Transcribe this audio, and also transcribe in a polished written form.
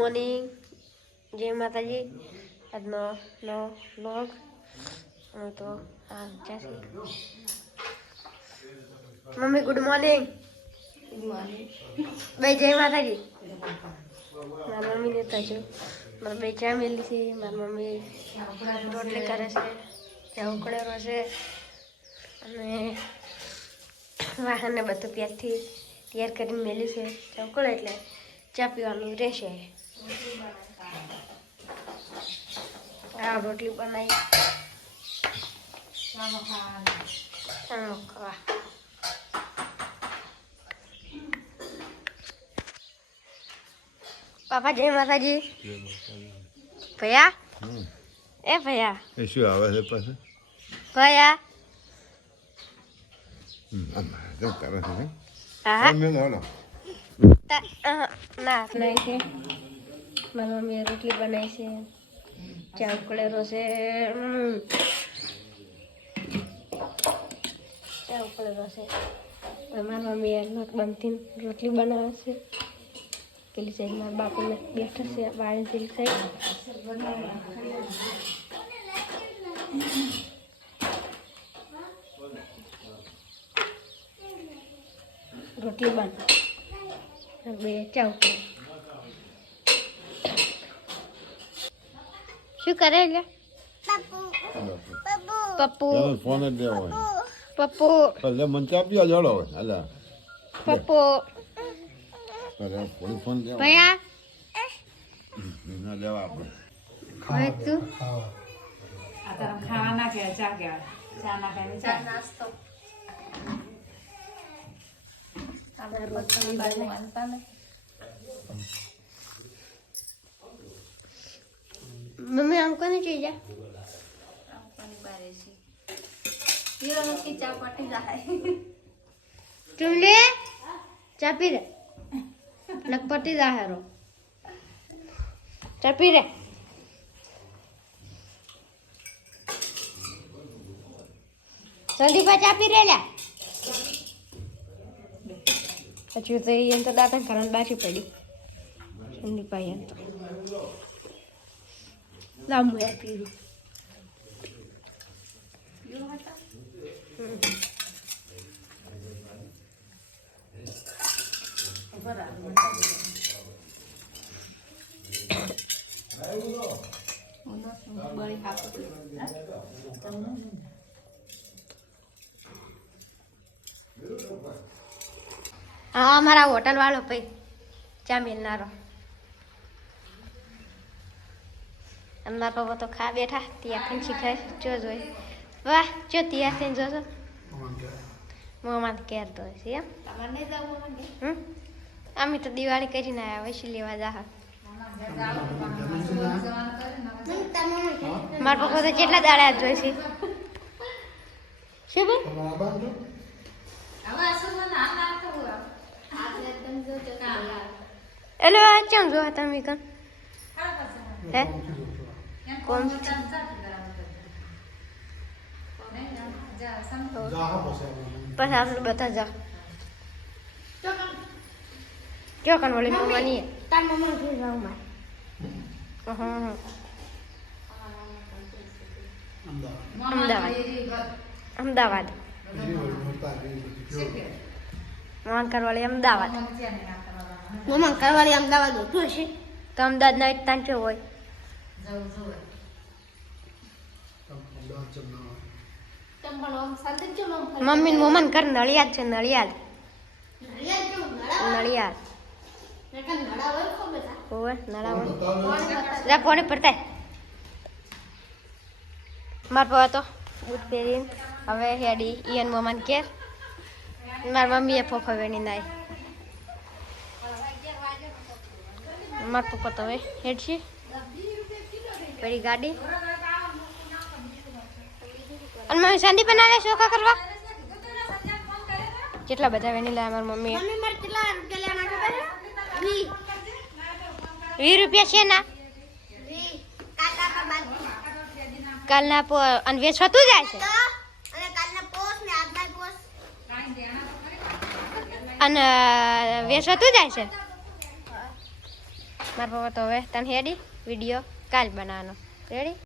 Morning, જય માતાજી. આજનો નવો વ્લોગ તો આ જાશે. Mummy good morning. ભાઈ જય માતાજી. મારા મમ્મીને તો જો મારા બે ચા મેલી છે. મારી મમ્મી રોટલી કરે છે, ચા ઉકળેલો છે અને વાહનને બધું પ્યારથી તૈયાર કરીને મેલી છે. ચા ઉકળે એટલે ચા પીવાનું રહેશે. આ રોટલી બનાવી ખાવા. પાપા જય માતાજી. ભૈયા એ ભૈયા એ શું આવે છે પાછું? ભૈયા હા ના બનાવી છે. મારી મમ્મીએ રોટલી બનાવી છે, ચા ઉકળેલો છે. ચા ઉકળેલો છે. મારી મમ્મીએ લોટ બનતી રોટલી બનાવે છે. પેલી સાઈડ મારા બાપુને બેઠા છે વાળી પેલી સાઈડ. રોટલી બન બે ચા ઉકળે. શું કરે એટલે પપ્પુ ફોન જ દેવાનો. પપ્પુ એટલે મને ચા પીવા જડો અલા પપ્પુ ફોન દેવા ભૈયા ના લેવા આપણે હવે તું ખાવા ના કે ચા કહેવાય. ચા ના ખાય ચા નાસ્તો મમ્મી આમ કોને જોઈ જા તું લે ચા પી રે લખપતિ જાહેરો ચા પી રે. સંદીપા ચા પી રે લ્યા. પછી તો એને તો દાંતણ કરવાની બાકી પડી. સંદીપા એને તો લાંબુ પીરું. હા અમારા હોટલ વાળો ભાઈ ચા મિલનારો. અને મારા પપ્પા તો ખા બેઠા ત્યાં પણ શીખાય જો જોઈ. વાહ જો ત્યાં થઈને જોશો મોમાં કેર તો છે એમ. અમે તો દિવાળી કરીને આવ્યા વૈશી લેવા જા. મારા પપ્પા તો કેટલા દાડા જોઈ છે. શું બોલ એટલે કેમ જોવા તમે કન હે કોણ પછી આપણે બધા જા ક્યો કન વળી મમ્માની અમદાવાદ મમાંકરવાળી અમદાવાદ. મમાંકરવાળી અમદાવાદ હોતું હશે તો અમદાવાદ ના તાન કેવું હોય. મમ્મી મોમન કર નળિયાદ છે. નળિયાદ નળિયાદ હોય નળા પોણી પડતા. મારા પપ્પા તો બૂટ પહેરીને હવે હેડી ઈયન મોમન કેર. મારા મમ્મીએ ફોફા વેણી નાય. મારા પપ્પા તો હવે હેડ છે પડી ગાડી. અને મમ્મી સાંદી બનાવે શોખા કરવા. કેટલા બધા વેણી લાયા મારી મમ્મીએ. 20 રૂપિયા છે ના કાલના અને વેચવાતું જાય છે. અને વેચવાતું જાય છે. મારા પપ્પા તો હવે તને હેડી વિડીયો કાલ બનાવવાનો રેડી